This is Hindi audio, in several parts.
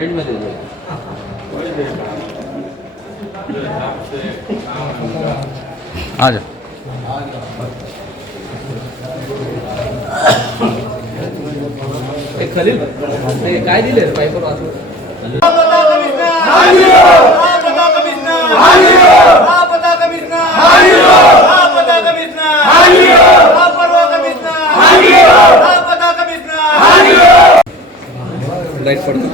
एंड में दे दो। आ जा। खलील काय दिले पाईपर वाचून लाइट पड़ता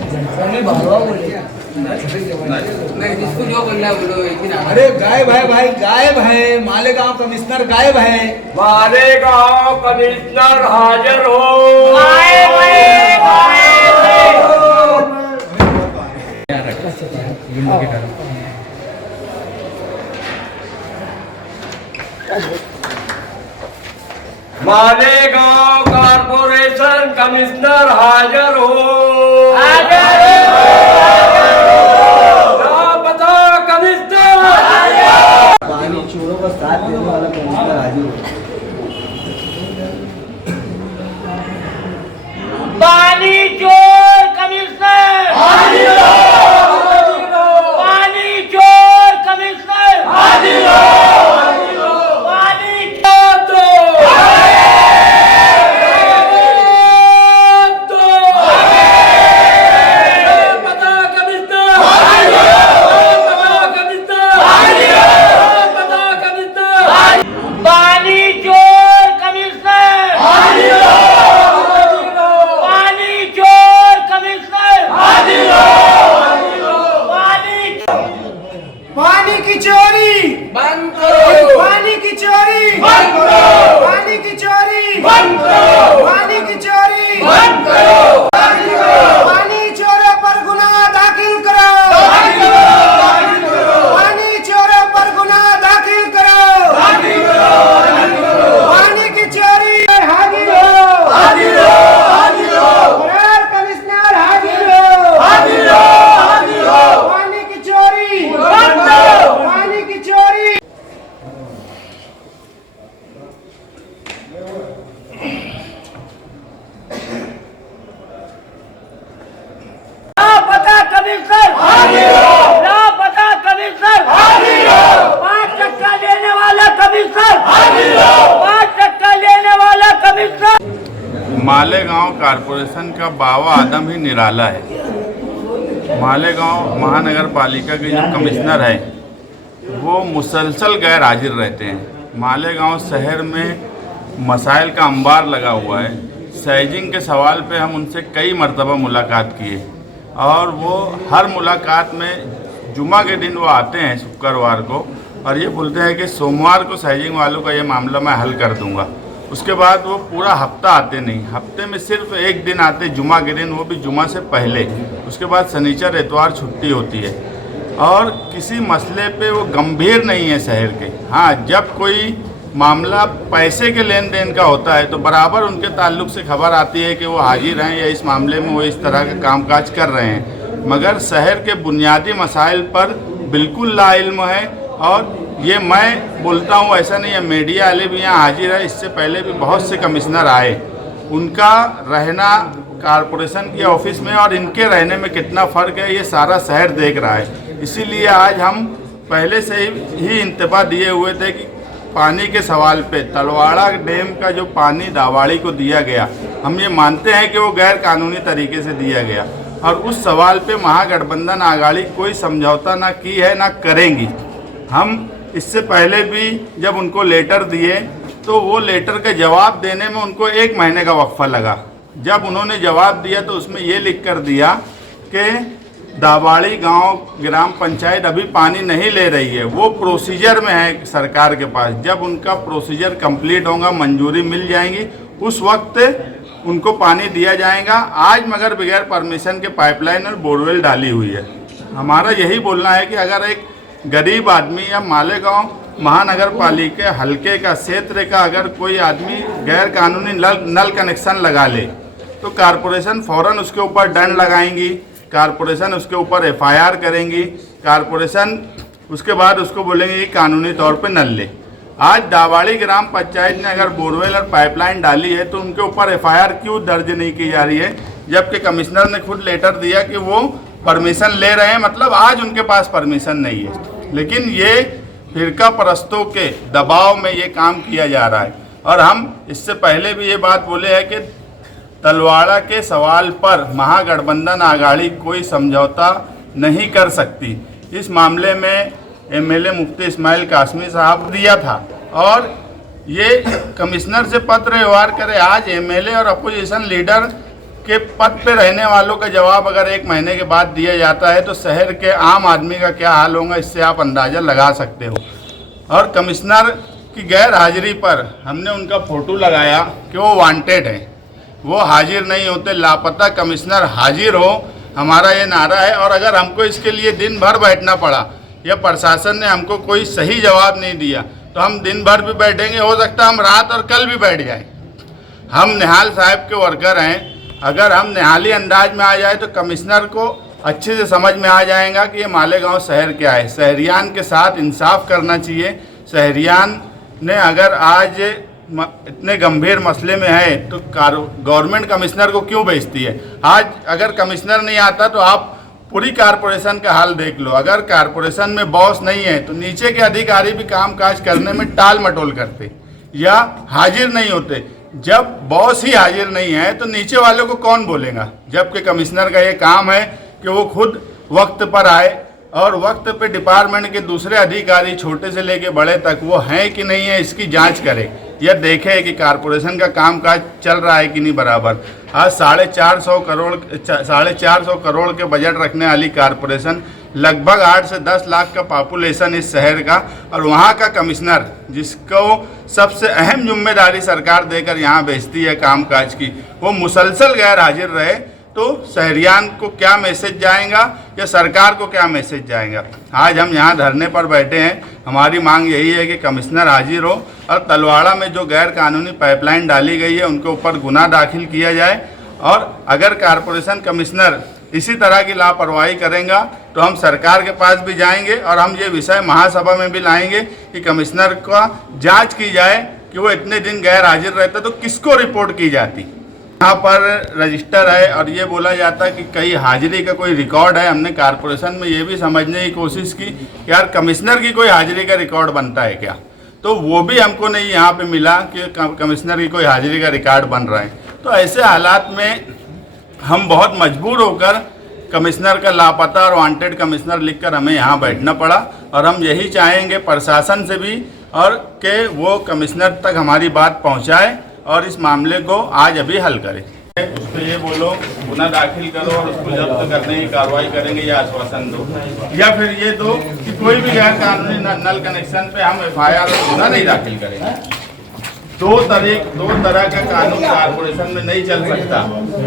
अरे गायब है भाई, गायब है। मालेगांव कमिश्नर गायब है। मालेगांव कमिश्नर हाजिर हो। मालेगांव कारपोरेशन कमिश्नर हाजिर हो। लापता कमिश्नर पानी चोरों का साथ देने वाला कमिश्नर हाजिर हो। पानी चोर कमिश्नर हाजिर हो। पानी चोर कमिश्नर हाजिर हो। पानी की चोरी बंद करो। पानी की चोरी बंद करो। पानी की चोरी बंद करो। पानी की चोरी बंद करो। पानी चोरों पर गुनाह दाखिल करो। पानी चोरों पर गुनाह दाखिल करो। पानी की चोरी हाजिर हो। हाजिर हो। हाजिर हो। फरार कमिश्नर हाजिर हो। हाजिर हो। हाजिर हो। पानी की चोरी बंद करो। पानी की चोरी लापता कमिश्नर हाजिर हो। लापता कमिश्नर हाजिर हो। 5% लेने वाला कमिश्नर हाजिर हो। 5% लेने वाला कमिश्नर। मालेगांव कारपोरेशन का बावा आदम ही निराला है। मालेगांव महानगर पालिका के जो कमिश्नर है वो मुसलसल गैर हाजिर रहते हैं। मालेगांव शहर में मसाइल का अंबार लगा हुआ है। सैजिंग के सवाल पे हम उनसे कई मरतबा मुलाकात किए और वो हर मुलाकात में जुमा के दिन वो आते हैं शुक्रवार को और ये बोलते हैं कि सोमवार को सैजिंग वालों का ये मामला मैं हल कर दूंगा। उसके बाद वो पूरा हफ्ता आते नहीं, हफ्ते में सिर्फ एक दिन आते जुमा के दिन, वो भी जुमा से पहले। उसके बाद शनिचर इतवार छुट्टी होती है और किसी मसले पे वो गंभीर नहीं है शहर के। हाँ, जब कोई मामला पैसे के लेन देन का होता है तो बराबर उनके ताल्लुक से खबर आती है कि वो हाजिर हैं या इस मामले में वो इस तरह का कामकाज कर रहे हैं, मगर शहर के बुनियादी मसाइल पर बिल्कुल लाइल्म है। और ये मैं बोलता हूँ ऐसा नहीं है, मीडिया वाले भी यहाँ हाजिर है। इससे पहले भी बहुत से कमिश्नर आए, उनका रहना कारपोरेशन के ऑफिस में और इनके रहने में कितना फ़र्क है ये सारा शहर देख रहा है। इसीलिए आज हम पहले से ही इंतबा दिए हुए थे कि पानी के सवाल पे तलवाड़ा डैम का जो पानी दावाड़ी को दिया गया, हम ये मानते हैं कि वो गैर कानूनी तरीके से दिया गया और उस सवाल पे महागठबंधन आघाड़ी कोई समझौता ना की है ना करेंगी। हम इससे पहले भी जब उनको लेटर दिए तो वो लेटर का जवाब देने में उनको 1 महीने का वक्फा लगा। जब उन्होंने जवाब दिया तो उसमें ये लिख कर दिया कि दावाड़ी गांव ग्राम पंचायत अभी पानी नहीं ले रही है, वो प्रोसीजर में है सरकार के पास। जब उनका प्रोसीजर कंप्लीट होगा, मंजूरी मिल जाएंगी, उस वक्त उनको पानी दिया जाएगा। आज मगर बगैर परमिशन के पाइपलाइन और बोरवेल डाली हुई है। हमारा यही बोलना है कि अगर एक गरीब आदमी या मालेगांव महानगर पालिका हल्के का क्षेत्र का अगर कोई आदमी गैर कानूनी नल कनेक्शन लगा ले तो कारपोरेशन फ़ौरन उसके ऊपर दंड लगाएंगी, कारपोरेशन उसके ऊपर एफआईआर करेंगी, कारपोरेशन उसके बाद उसको बोलेंगे कि कानूनी तौर पे नल ले। आज दावाड़ी ग्राम पंचायत ने अगर बोरवेल और पाइपलाइन डाली है तो उनके ऊपर एफआईआर क्यों दर्ज नहीं की जा रही है, जबकि कमिश्नर ने खुद लेटर दिया कि वो परमिशन ले रहे हैं, मतलब आज उनके पास परमिशन नहीं है। लेकिन ये फिरका परस्तों के दबाव में ये काम किया जा रहा है। और हम इससे पहले भी ये बात बोले हैं कि तलवाड़ा के सवाल पर महागठबंधन आघाड़ी कोई समझौता नहीं कर सकती। इस मामले में एमएलए मुफ्ती इस्माइल कासमी साहब दिया था और ये कमिश्नर से पत्र व्यवहार करे। आज एमएलए और अपोजिशन लीडर के पद पे रहने वालों का जवाब अगर 1 महीने के बाद दिया जाता है तो शहर के आम आदमी का क्या हाल होगा, इससे आप अंदाज़ा लगा सकते हो। और कमिश्नर की गैर हाजिरी पर हमने उनका फ़ोटो लगाया कि वो वांटेड है, वो हाजिर नहीं होते। लापता कमिश्नर हाजिर हो, हमारा ये नारा है। और अगर हमको इसके लिए दिन भर बैठना पड़ा या प्रशासन ने हमको कोई सही जवाब नहीं दिया तो हम दिन भर भी बैठेंगे, हो सकता है हम रात और कल भी बैठ जाएं। हम निहाल साहब के वर्कर हैं, अगर हम निहाली अंदाज में आ जाए तो कमिश्नर को अच्छे से समझ में आ जाएगा कि ये मालेगांव शहर क्या है। शहरियान के साथ इंसाफ करना चाहिए। शहरियान ने अगर आज इतने गंभीर मसले में है तो गवर्नमेंट कमिश्नर को क्यों भेजती है। आज अगर कमिश्नर नहीं आता तो आप पूरी कारपोरेशन का हाल देख लो। अगर कारपोरेशन में बॉस नहीं है तो नीचे के अधिकारी भी कामकाज करने में टाल मटोल करते या हाजिर नहीं होते। जब बॉस ही हाजिर नहीं है तो नीचे वालों को कौन बोलेगा। जबकि कमिश्नर का ये काम है कि वो खुद वक्त पर आए और वक्त पे डिपार्टमेंट के दूसरे अधिकारी छोटे से लेके बड़े तक वो हैं कि नहीं है इसकी जांच करे, यह देखे कि कारपोरेशन का कामकाज चल रहा है कि नहीं बराबर। आज 450 करोड़ के बजट रखने वाली कारपोरेशन, लगभग 8 से 10 लाख का पॉपुलेशन इस शहर का, और वहाँ का कमिश्नर जिसको सबसे अहम जिम्मेदारी सरकार देकर यहाँ भेजती है कामकाज की, वो मुसलसल गैर हाजिर रहे तो शहरियान को क्या मैसेज जाएगा या सरकार को क्या मैसेज जाएगा। आज हम यहाँ धरने पर बैठे हैं, हमारी मांग यही है कि कमिश्नर हाजिर हो और तलवाड़ा में जो गैर कानूनी पाइपलाइन डाली गई है उनके ऊपर गुनाह दाखिल किया जाए। और अगर कारपोरेशन कमिश्नर इसी तरह की लापरवाही करेगा तो हम सरकार के पास भी जाएंगे और हम ये विषय महासभा में भी लाएंगे कि कमिश्नर का जांच की जाए कि वो इतने दिन गैर हाजिर रहता तो किसको रिपोर्ट की जाती। यहाँ पर रजिस्टर है और ये बोला जाता है कि कई हाजिरी का कोई रिकॉर्ड है। हमने कारपोरेशन में ये भी समझने की कोशिश की कि यार कमिश्नर की कोई हाजिरी का रिकॉर्ड बनता है क्या, तो वो भी हमको नहीं यहाँ पे मिला कि कमिश्नर की कोई हाजिरी का रिकॉर्ड बन रहा है। तो ऐसे हालात में हम बहुत मजबूर होकर कमिश्नर का लापता और वांटेड कमिश्नर लिखकर हमें यहाँ बैठना पड़ा। और हम यही चाहेंगे प्रशासन से भी और कि वो कमिश्नर तक हमारी बात पहुँचाए और इस मामले को आज अभी हल करें। उस पर ये बोलो गुनाह दाखिल करो और उसको जब्त करने की कार्रवाई करेंगे या आश्वासन दो, या फिर ये दो कि कोई भी गैर कानूनी नल कनेक्शन पे हम FIR और गुनाह नहीं दाखिल करेंगे। दो तरह का कानून कारपोरेशन में नहीं चल सकता।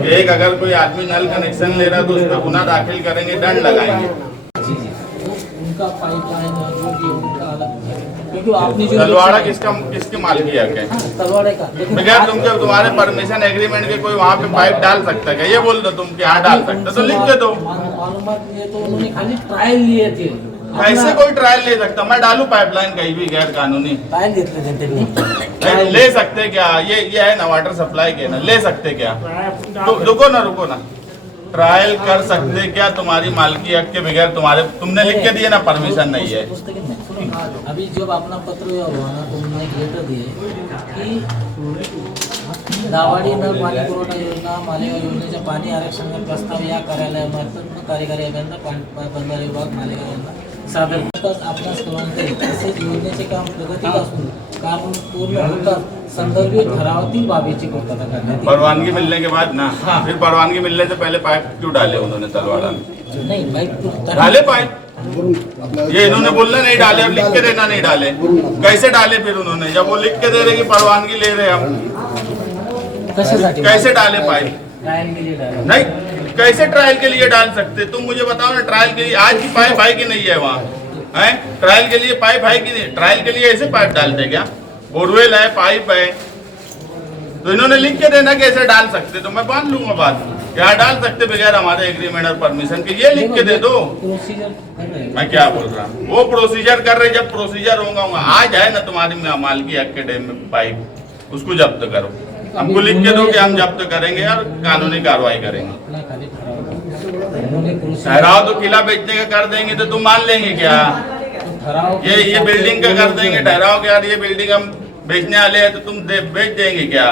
एक, अगर कोई आदमी नल कनेक्शन ले रहा है तो उस पर गुनाह दाखिल करेंगे, दंड लगाएंगे। उनका पाइपलाइन क्योंकि आपने जो तलवाड़ा किसके मालिकी है क्या? तलवाड़े का बगैर तुमके तुम्हारे परमिशन एग्रीमेंट के कोई वहाँ पे पाइप डाल सकता है क्या? ये बोल दो तुम कि हाँ डाल सकते तो लिख के दो। मालूमात लिए तो उन्होंने खाली ट्रायल लिए थे। ऐसे कोई ट्रायल ले सकता? मैं डालूं पाइपलाइन कहीं भी गैर कानूनी? ट्रायल देते ले सकते क्या? ये है ना वाटर सप्लाई के ना, ले सकते क्या? तो रुको ना, ट्रायल कर सकते क्या? तुम्हारी मालकी हक के बगैर तुमने लिख के दिए ना परमिशन नहीं है। अभी जब अपना पत्र हुआ ना तो उन्होंने लेटर दिए की दावाडी नळ पाणी पुरवठा योजना मालेगाव योजनेच्या पाणी आरक्षणाचा प्रस्ताव या कार्यालयामार्फत कार्यकारी अभियंता बंधारे विभाग मालेगाव यांना सादर करतात. आपणास कळवते तसेच योजनेचे काम प्रगतीत असून काम पूर्ण होतात संदर्भित ठरावातील बाबीची पूर्तता करण्यात परवानगी मिलने के बाद ना, फिर परवानगी मिलने से पहले पाइप क्यों डाले उन्होंने तलवाड़ा में? नहीं पाइप डाले पाइप, ये इन्होंने बोलना नहीं डाले और लिख के देना नहीं डाले। कैसे डाले फिर उन्होंने जब वो लिख के दे रहे कि परवानगी ले रहे हम? कैसे डाले पाइप? ट्रायल के लिए डाले नहीं, कैसे ट्रायल के लिए डाल सकते? तुम मुझे बताओ ना, ट्रायल के लिए आज की पाइप है कि नहीं है वहाँ? है ट्रायल के लिए पाइप है कि नहीं? ट्रायल के लिए ऐसे पाइप डालते क्या? बोरवेल है, पाइप है, तो इन्होंने लिख के देना कैसे डाल सकते, तो मैं मान लूंगा बात। क्या डाल सकते बगैर हमारे एग्रीमेंट और परमिशन के? ये लिख के दे दो। मैं क्या बोल रहा हूँ, वो प्रोसीजर कर रहे, जब प्रोसीजर होगा आज है ना तुम्हारी मालकी हक के डैम में पाइप, उसको जब्त करो, हमको लिख के दो कि हम जब्त करेंगे और कानूनी कार्रवाई करेंगे। उन्होंने पुरुष ठहराव तो किला बेचने का कर देंगे तो तुम मान लेंगे क्या? ठहराव ये बिल्डिंग का कर देंगे ठहराव के, यार ये बिल्डिंग हम बेचने वाले हैं तो तुम बेच देंगे क्या?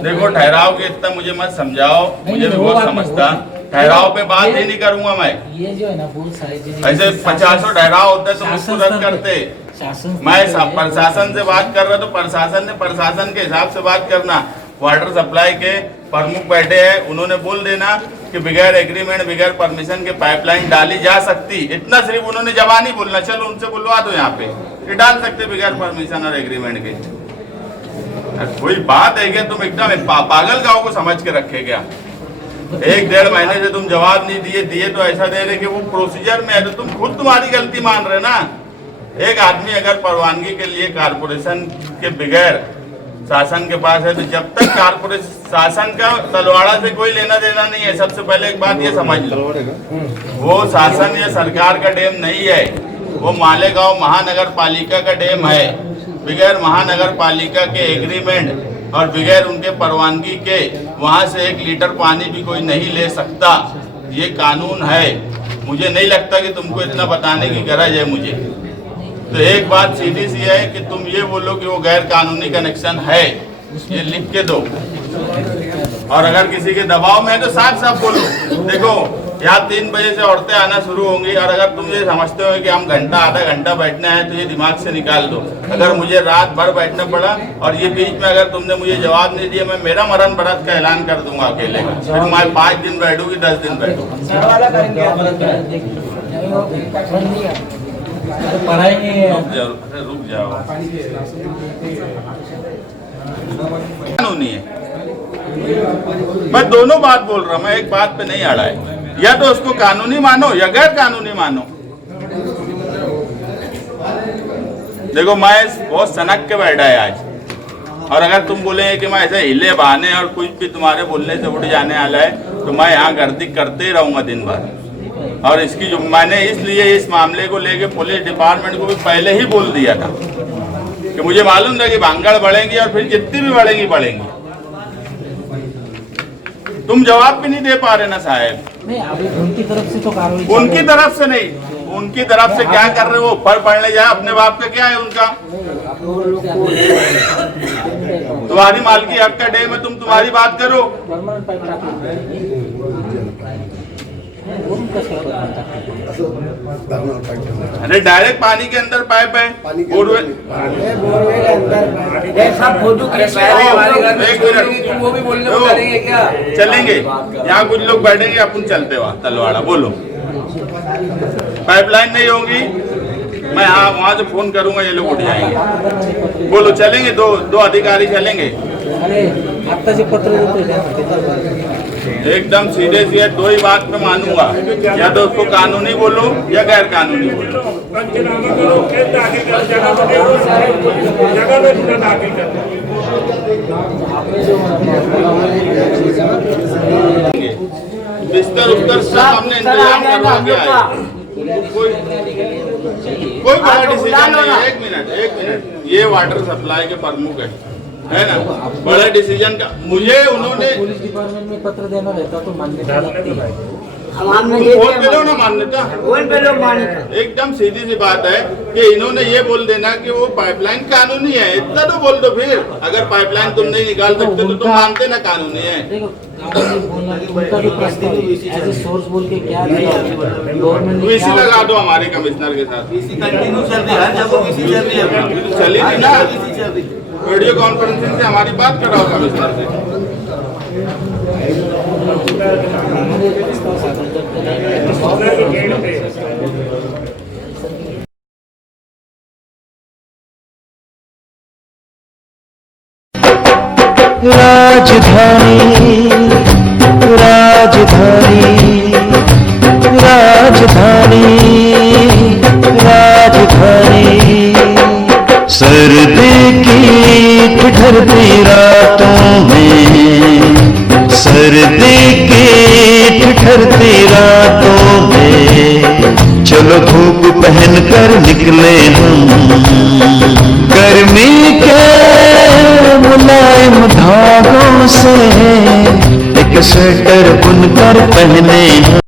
देखो ठहराव के इतना मुझे मत समझाओ, मुझे भी बहुत समझता। ठहराव पे बात ही नहीं करूंगा मैं। ये जो है ना बहुत सारी चीजें ऐसे 50 ठहराव होते तो मुझको रद्द करते। शासन मैं प्रशासन से बात कर रहा तो प्रशासन के हिसाब से बात करना। वाटर सप्लाई के प्रमुख बैठे हैं, उन्होंने बोल देना कि बगैर एग्रीमेंट बगैर परमिशन के पाइपलाइन डाली जा सकती। इतना सिर्फ उन्होंने जबानी बोलना, चलो उनसे बुलवा दो यहाँ पे ये डाल सकते बगैर परमिशन और एग्रीमेंट के। कोई बात है क्या? तुम एकदम पागल गाँव को समझ के रखे क्या? 1-1.5 महीने से तुम जवाब नहीं दिए तो ऐसा दे रहे कि वो प्रोसीजर में है, तो तुम खुद तुम्हारी गलती मान रहे ना। एक आदमी अगर परवानगी के लिए कारपोरेशन के बगैर शासन के पास है तो जब तक कारपोरेशन शासन का तलवाड़ा से कोई लेना देना नहीं है। सबसे पहले एक बात ये समझ लो, वो शासन या सरकार का डैम नहीं है, वो मालेगांव महानगर पालिका का डैम है। बगैर महानगर पालिका के एग्रीमेंट और बगैर उनके परवानगी के वहाँ से 1 लीटर पानी भी कोई नहीं ले सकता। ये कानून है। मुझे नहीं लगता कि तुमको इतना बताने की गरज है मुझे। तो एक बात सीधी सी है कि तुम ये बोलो कि वो गैर कानूनी कनेक्शन है, ये लिख के दो। और अगर किसी के दबाव में है तो साफ साफ बोलो। देखो यहाँ 3 बजे से औरतें आना शुरू होंगी और अगर तुम ये समझते हो कि हम घंटा आधा घंटा बैठना है तो ये दिमाग से निकाल दो। अगर मुझे रात भर बैठना पड़ा और ये बीच में अगर तुमने मुझे जवाब नहीं दिया, मैं मेरा मरण बरत का ऐलान कर दूंगा अकेले का। फिर मैं 5 दिन बैठूंगी 10 दिन बैठूंगी। रुक जाओ। कानूनी है, मैं दोनों बात बोल रहा हूँ, मैं एक बात पे नहीं अड़ा है। या तो उसको कानूनी मानो या गैर कानूनी मानो। देखो मैं बहुत सनक के बैठा है आज, और अगर तुम बोलेंगे कि मैं ऐसे हिले बहाने और कुछ भी तुम्हारे बोलने से उठ जाने वाला है तो मैं यहाँ गर्दी करते ही रहूंगा दिन भर। और इसकी जो मैंने इसलिए इस मामले को लेके पुलिस डिपार्टमेंट को भी पहले ही बोल दिया था कि मुझे मालूम था कि भांगड़ बढ़ेंगी और फिर जितनी भी बढ़ेंगी। तुम जवाब भी नहीं दे पा रहे ना साहब। नहीं, अभी उनकी तरफ से तो कार्रवाई उनकी तरफ से नहीं, उनकी तरफ से क्या कर रहे हो? ऊपर पढ़ने जाए, अपने बाप का क्या है उनका? तुम्हारी मालकी हक का डैम है, तुम तुम्हारी बात करो। परमानेंट पाइप अरे डायरेक्ट पानी के अंदर पाइप है, बोरवेल। वो भी बोलने को करेंगे क्या? चलेंगे, यहाँ कुछ लोग बैठेंगे, अपन चलते वहाँ तलवाड़ा। बोलो पाइपलाइन नहीं होगी, मैं वहाँ से फोन करूंगा, ये लोग उठ जाएंगे। बोलो चलेंगे, दो अधिकारी चलेंगे। अरे आत्ताचे पत्र देतोय एकदम सीधे सीधे 2 ही बात पे मानूंगा, या तो उसको कानूनी बोलो या गैर कानूनी बोलो। बिस्तर उस्तर सब हमने इंतजाम करवा दिया है। कोई बड़ा डिसीजन नहीं है। एक मिनट, ये वाटर सप्लाई के प्रमुख है ना, बड़े डिसीजन का मुझे उन्होंने पुलिस डिपार्टमेंट में पत्र देना रहता तो मान्यता लगती है। फोन पे लो ना मान्यता। मान्यता एकदम सीधी सी बात है कि इन्होंने ये बोल देना कि वो पाइपलाइन कानूनी है, इतना तो बोल दो। फिर अगर पाइपलाइन तुम नहीं निकाल सकते तो तुम मानते ना कानूनी है। देखो उनका भी प्रस्ताव एज ए सोर्स बोल के क्या दिया गवर्नमेंट ने, वीसी लगा दो हमारे कमिश्नर के साथ। चली थी ना, वीडियो कॉन्फ्रेंसिंग से हमारी बात कराओ कमिश्नर से। राजधानी राजधानी राजधानी राजधानी सर्दी की ठिठुरती रातों में, सर्दी की ठिठुरती रातों में चलो धूप पहन कर निकले हम, गर्मी के मुलायम धागों से एक स्वेटर बुनकर पहने।